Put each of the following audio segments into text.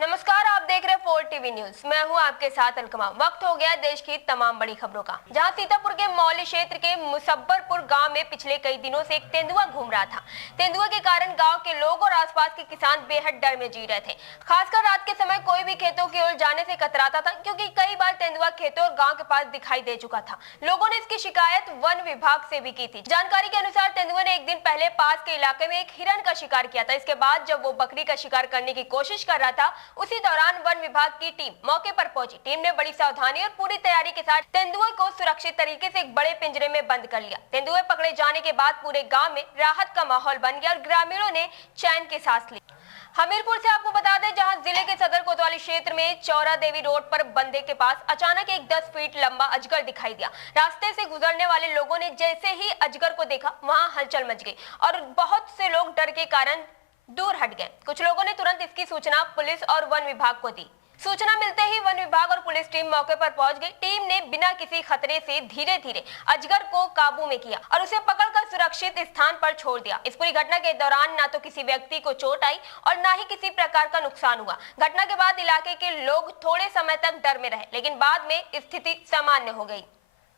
नमस्कार, आप देख रहे हैं 4 टीवी न्यूज। मैं हूं आपके साथ अलकमा। वक्त हो गया देश की तमाम बड़ी खबरों का। जहां सीतापुर के मौली क्षेत्र के मुसब्बरपुर गांव में पिछले कई दिनों से एक तेंदुआ घूम रहा था। तेंदुआ के कारण गांव के लोग और आसपास के किसान बेहद डर में जी रहे थे। खासकर रात के समय कोई भी खेतों की ओर जाने से कतराता था, क्योंकि कई बार तेंदुआ खेतों और गाँव के पास दिखाई दे चुका था। लोगों ने इसकी शिकायत वन विभाग से भी की थी। जानकारी के अनुसार तेंदुआ ने एक दिन पहले पास के इलाके में एक हिरन का शिकार किया था। इसके बाद जब वो बकरी का शिकार करने की कोशिश कर रहा था, उसी दौरान वन विभाग की टीम मौके पर पहुंची। टीम ने बड़ी सावधानी और पूरी तैयारी के साथ तेंदुए को सुरक्षित तरीके से एक बड़े पिंजरे में बंद कर लिया। तेंदुए पकड़े जाने के बाद पूरे गांव में राहत का माहौल बन गया और ग्रामीणों ने चैन की सांस ली। हमीरपुर से आपको बता दें, जहां जिले के सदर कोतवाली क्षेत्र में चौरा देवी रोड पर बंदे के पास अचानक एक 10 फीट लंबा अजगर दिखाई दिया। रास्ते से गुजरने वाले लोगों ने जैसे ही अजगर को देखा, वहां हलचल मच गई और बहुत से लोग डर के कारण दूर हट गए। कुछ लोगों ने तुरंत इसकी सूचना पुलिस और वन विभाग को दी। सूचना मिलते ही वन विभाग और पुलिस टीम मौके पर पहुंच गई। टीम ने बिना किसी खतरे से धीरे धीरे अजगर को काबू में किया और उसे पकड़कर सुरक्षित स्थान पर छोड़ दिया। इस पूरी घटना के दौरान ना तो किसी व्यक्ति को चोट आई और ना ही किसी प्रकार का नुकसान हुआ। घटना के बाद इलाके के लोग थोड़े समय तक डर में रहे, लेकिन बाद में स्थिति सामान्य हो गई।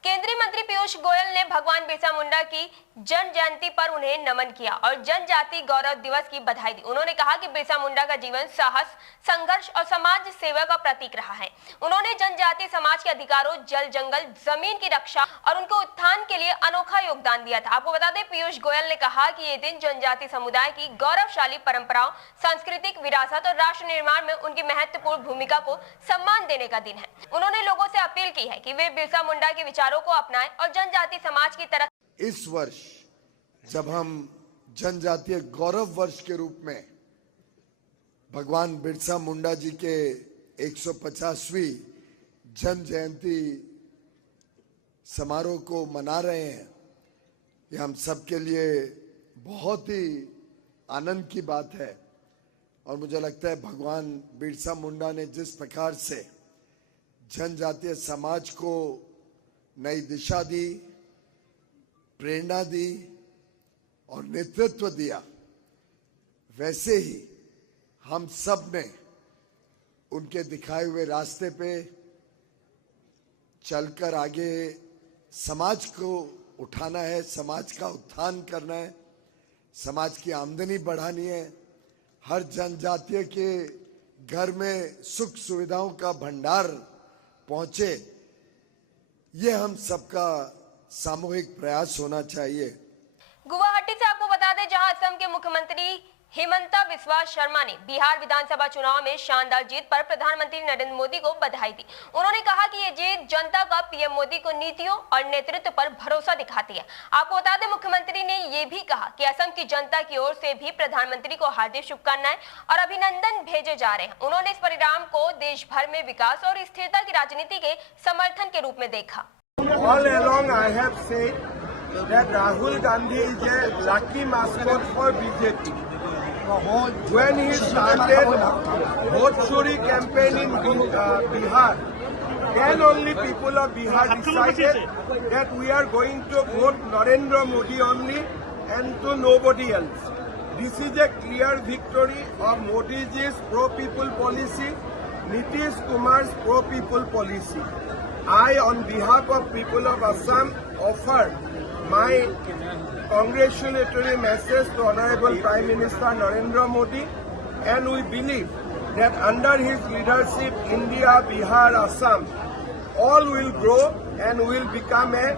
केंद्रीय मंत्री पीयूष गोयल ने भगवान बिरसा मुंडा की जन्म जयंती पर उन्हें नमन किया और जनजाति गौरव दिवस की बधाई दी। उन्होंने कहा कि बिरसा मुंडा का जीवन साहस, संघर्ष और समाज सेवा का प्रतीक रहा है। उन्होंने जनजाति समाज के अधिकारों, जल जंगल, जमीन की रक्षा और उनके उत्थान के लिए अनोखा योगदान दिया था। आपको बता दें, पीयूष गोयल ने कहा कि ये दिन जनजाति समुदाय की गौरवशाली परंपराओं, सांस्कृतिक विरासत और राष्ट्र निर्माण में उनकी महत्वपूर्ण भूमिका को सम्मान देने का दिन है। उन्होंने लोगों से अपील की है कि वे बिरसा मुंडा के विचारों को अपनाएं और जनजाति समाज की तरफ। इस वर्ष जब हम जनजातीय गौरव वर्ष के रूप में भगवान बिरसा मुंडा जी के 150वीं जन्म जयंती समारोह को मना रहे हैं, ये हम सबके लिए बहुत ही आनंद की बात है। और मुझे लगता है भगवान बिरसा मुंडा ने जिस प्रकार से जनजातीय समाज को नई दिशा दी, प्रेरणा दी और नेतृत्व दिया, वैसे ही हम सब ने उनके दिखाए हुए रास्ते पे चलकर आगे समाज को उठाना है, समाज का उत्थान करना है, समाज की आमदनी बढ़ानी है, हर जनजातीय के घर में सुख सुविधाओं का भंडार पहुंचे, ये हम सबका सामूहिक प्रयास होना चाहिए। गुवाहाटी से आपको बता दें, जहां असम के मुख्यमंत्री हिमंता बिस्वा शर्मा ने बिहार विधानसभा चुनाव में शानदार जीत पर प्रधानमंत्री नरेंद्र मोदी को बधाई दी। उन्होंने कहा कि ये जीत जनता का पीएम मोदी को नीतियों और नेतृत्व पर भरोसा दिखाती है। आपको बता दें, मुख्यमंत्री ने ये भी कहा कि असम की जनता की ओर से भी प्रधानमंत्री को हार्दिक शुभकामनाएं और अभिनंदन भेजे जा रहे हैं। उन्होंने इस परिणाम को देश भर में विकास और स्थिरता की राजनीति के समर्थन के रूप में देखा। All along I have said that Rahul Gandhi is a lucky mascot for BJP. When he started vote chori campaign in Bihar, then only people of Bihar decided that we are going to vote Narendra Modi only and to nobody else. This is a clear victory of Modi's pro-people policy, Nitish Kumar's pro-people policy. I, on behalf of people of Assam, offer my congratulatory message to Honorable Prime Minister Narendra Modi, and we believe that under his leadership, India, Bihar, Assam, all will grow and will become a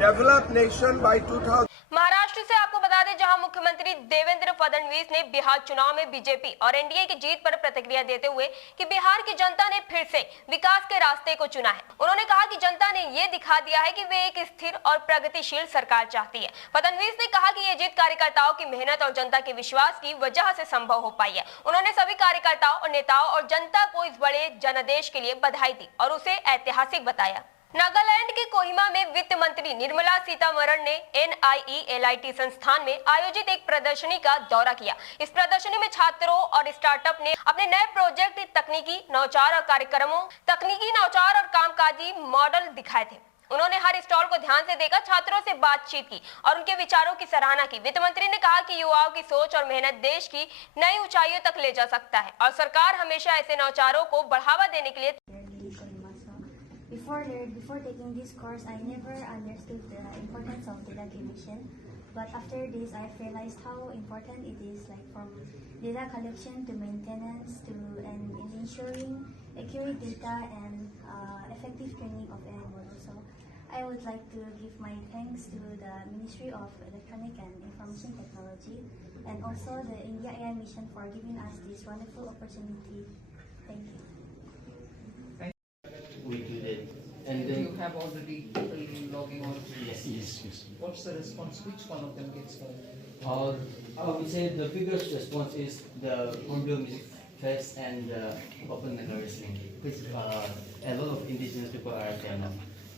developed nation by 2000. Maharashtra से आपको बता दें, जहां मुख्यमंत्री देवेंद्र फडणवीस ने बिहार चुनाव में BJP और एनडीए की जीत पर प्रतिक्रिया देते हुए कि बिहार की जनता ने फिर से विकास के रास्ते को चुना है। उन्होंने कहा कि जनता ने ये दिखा दिया है कि वे एक स्थिर और प्रगतिशील सरकार चाहती है। फडणवीस ने कहा कि ये जीत कार्यकर्ताओं की मेहनत और जनता के विश्वास की वजह से संभव हो पाई है। उन्होंने सभी कार्यकर्ताओं और नेताओं और जनता को इस बड़े जनादेश के लिए बधाई दी और उसे ऐतिहासिक बताया। नागालैंड के कोहिमा में वित्त मंत्री निर्मला सीतारमण ने NIELIT संस्थान में आयोजित एक प्रदर्शनी का दौरा किया। इस प्रदर्शनी में छात्रों और स्टार्टअप ने अपने नए प्रोजेक्ट, तकनीकी नवाचार और कामकाजी मॉडल दिखाए थे। उन्होंने हर स्टॉल को ध्यान से देखा, छात्रों से बातचीत की और उनके विचारों की सराहना की। वित्त मंत्री ने कहा कि युवाओं की सोच और मेहनत देश की नई ऊंचाइयों तक ले जा सकता है और सरकार हमेशा ऐसे नवाचारों को बढ़ावा देने के लिए Before taking this course, I never understood the importance of data acquisition. But after this, I realized how important it is, like from data collection to maintenance to and ensuring accurate data and effective training of AI models. So I would like to give my thanks to the Ministry of Electronic and Information Technology and also the India AI Mission for giving us this wonderful opportunity. Thank you. We did it. And And then, you have already people logging on. yes. What's the response? Which one of them gets called? I would say the biggest response is the Hornbill Music Fest and Open Metal Wrestling. Which a lot of indigenous people are there now.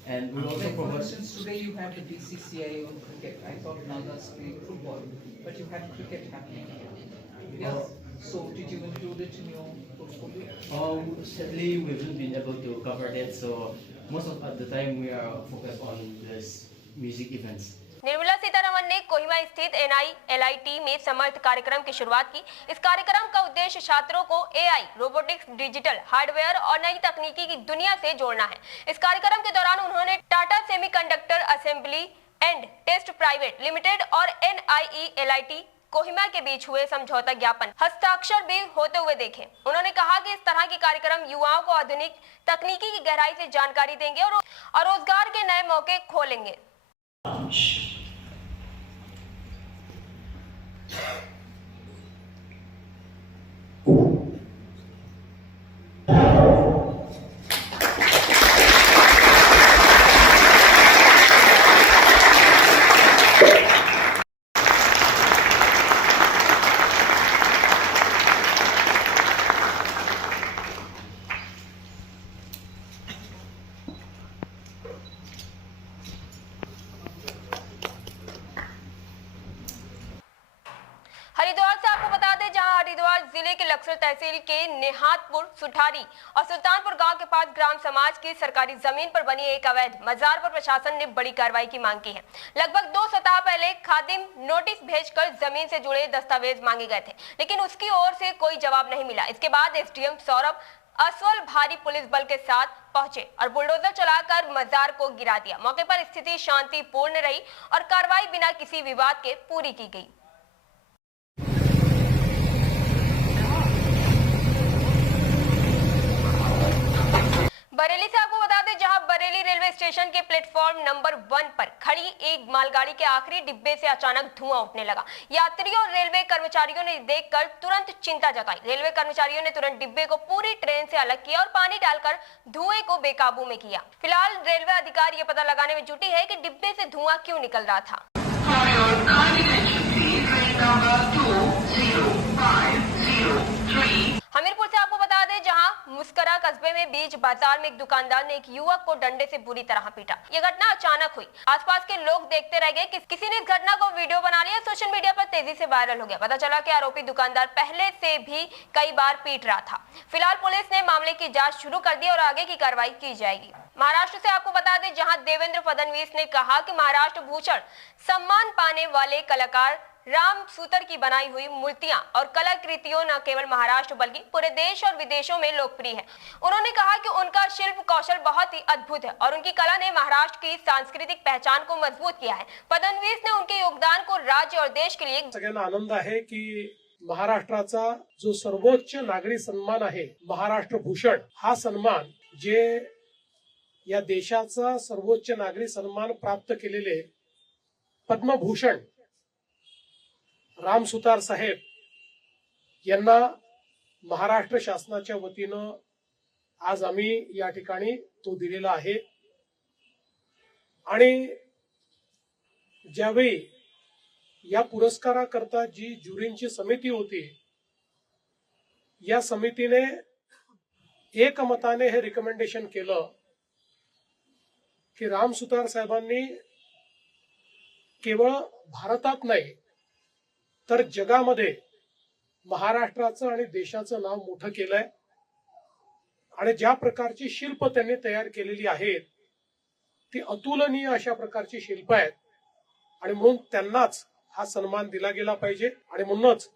And we also Like for provide. instance, today you have the BCCI on cricket. I thought Nagas played football, but you had cricket happening here. Yes. So did you include it in your portfolio? Sadly, we haven't been able to cover that, so most of the time we are focused on this music events. Nirmala Sitharaman ने कोहिमा स्थित NILIT में समर्थ कार्यक्रम की शुरुआत की। इस कार्यक्रम का उद्देश्य छात्रों को AI, रोबोटिक्स, डिजिटल हार्डवेयर और नई तकनीकी की दुनिया से जोड़ना है। इस कार्यक्रम के दौरान उन्होंने Tata Semiconductor Assembly and Test Private Limited और NIELIT कोहिमा के बीच हुए समझौता ज्ञापन हस्ताक्षर भी होते हुए देखे। उन्होंने कहा कि इस तरह के कार्यक्रम युवाओं को आधुनिक तकनीकी की गहराई से जानकारी देंगे और रोजगार के नए मौके खोलेंगे। हरिद्वार से आपको बता दें, जहां हरिद्वार जिले के लक्सर तहसील के नेहातपुर, सुठारी और सुल्तानपुर गांव के पास ग्राम समाज की सरकारी जमीन पर बनी एक अवैध मजार पर प्रशासन ने बड़ी कार्रवाई की मांग की है। लगभग 2 सप्ताह पहले खादिम नोटिस भेजकर जमीन से जुड़े दस्तावेज मांगे गए थे, लेकिन उसकी ओर से कोई जवाब नहीं मिला। इसके बाद SDM सौरभ असवल भारी पुलिस बल के साथ पहुंचे और बुलडोजर चलाकर मजार को गिरा दिया। मौके पर स्थिति शांतिपूर्ण रही और कार्रवाई बिना किसी विवाद के पूरी की गई। बरेली से आपको बता दें, जहां बरेली रेलवे स्टेशन के प्लेटफॉर्म नंबर 1 पर खड़ी एक मालगाड़ी के आखिरी डिब्बे से अचानक धुआं उठने लगा। यात्रियों और रेलवे कर्मचारियों ने देखकर तुरंत चिंता जताई। रेलवे कर्मचारियों ने तुरंत डिब्बे को पूरी ट्रेन से अलग किया और पानी डालकर धुएं को बेकाबू में किया। फिलहाल रेलवे अधिकारी ये पता लगाने में जुटी है कि डिब्बे से धुआं क्यों निकल रहा था। हमीरपुर से आपको बता दें, जहां मुस्करा कस्बे में बीच बाजार में एक दुकानदार ने एक युवक को डंडे से बुरी तरह पीटा। यह घटना अचानक हुई। आसपास के लोग देखते रह गए। किसी ने इस घटना को वीडियो बना लिया, सोशल मीडिया पर तेजी से वायरल हो गया। पता चला कि आरोपी दुकानदार पहले से भी कई बार पीट रहा था। फिलहाल पुलिस ने मामले की जाँच शुरू कर दी और आगे की कार्रवाई की जाएगी। महाराष्ट्र से आपको बता दें, जहां देवेंद्र फडणवीस ने कहा कि महाराष्ट्र भूषण सम्मान पाने वाले कलाकार राम सूतर की बनाई हुई मूर्तियां और कलाकृतियों न केवल महाराष्ट्र बल्कि पूरे देश और विदेशों में लोकप्रिय है। उन्होंने कहा कि उनका शिल्प कौशल बहुत ही अद्भुत है और उनकी कला ने महाराष्ट्र की सांस्कृतिक पहचान को मजबूत किया है। फडणवीस ने उनके योगदान को राज्य और देश के लिए सगळ्यांना आनंद आहे की महाराष्ट्राचा जो सर्वोच्च नागरी सन्मान आहे महाराष्ट्र भूषण, हा सन्मान जे या देशाचा सर्वोच्च नागरी सन्मान प्राप्त केलेले पद्मभूषण राम सुतार साहेब यांना महाराष्ट्र शासनाच्या वतीनं आज आम्ही या ठिकाणी तो दिलेला आहे। आणि ज्यावेळी या पुरस्काराकरता जी ज्युरींची समिती होती, या समितीने एकमताने हे रिकमेंडेशन केलं की राम सुतार साहेबांनी केवळ भारतात नाही तर जगामध्ये महाराष्ट्राचं आणि देशाचं नाव मोठं केलंय आणि ज्या प्रकारची शिल्प त्यांनी तयार केलेली आहेत ती अतुलनीय अशा प्रकारची शिल्प आहेत आणि म्हणून त्यांनाच हा सन्मान दिला गेला पाहिजे आणि म्हणूनच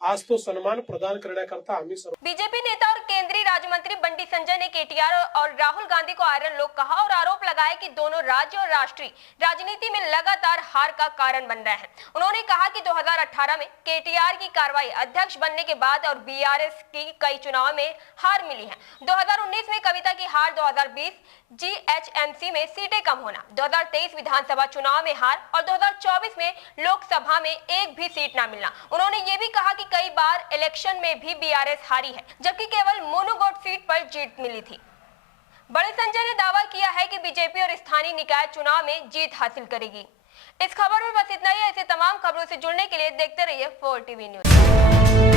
आज तो सन्मान प्रदान करण्याकरता आम्ही सर्व बीजेपी नेता और केंद्रीय राज्य मंत्री बंटी संजय ने केटीआर और राहुल गांधी को आयरन लोग कहा और आरोप लगाया कि दोनों राज्य और राष्ट्रीय राजनीति में लगातार हार का कारण बन रहे हैं। उन्होंने कहा कि 2018 में केटीआर की कार्रवाई अध्यक्ष बनने के बाद और बीआरएस की कई चुनाव में हार मिली है। 2019 में कविता की हार, 2020 जीएचएमसी में सीटें कम होना, 2023 विधानसभा चुनाव में हार और 2024 में लोकसभा में एक भी सीट न मिलना। उन्होंने ये भी कहा कि कई बार इलेक्शन में भी बीआरएस हारी है, जबकि केवल मुनुगोड सीट पर जीत मिली थी। बड़े संजय ने दावा किया है कि बीजेपी और स्थानीय निकाय चुनाव में जीत हासिल करेगी। इस खबर में बस इतना ही। ऐसे तमाम खबरों से जुड़ने के लिए देखते रहिए 4 टीवी न्यूज।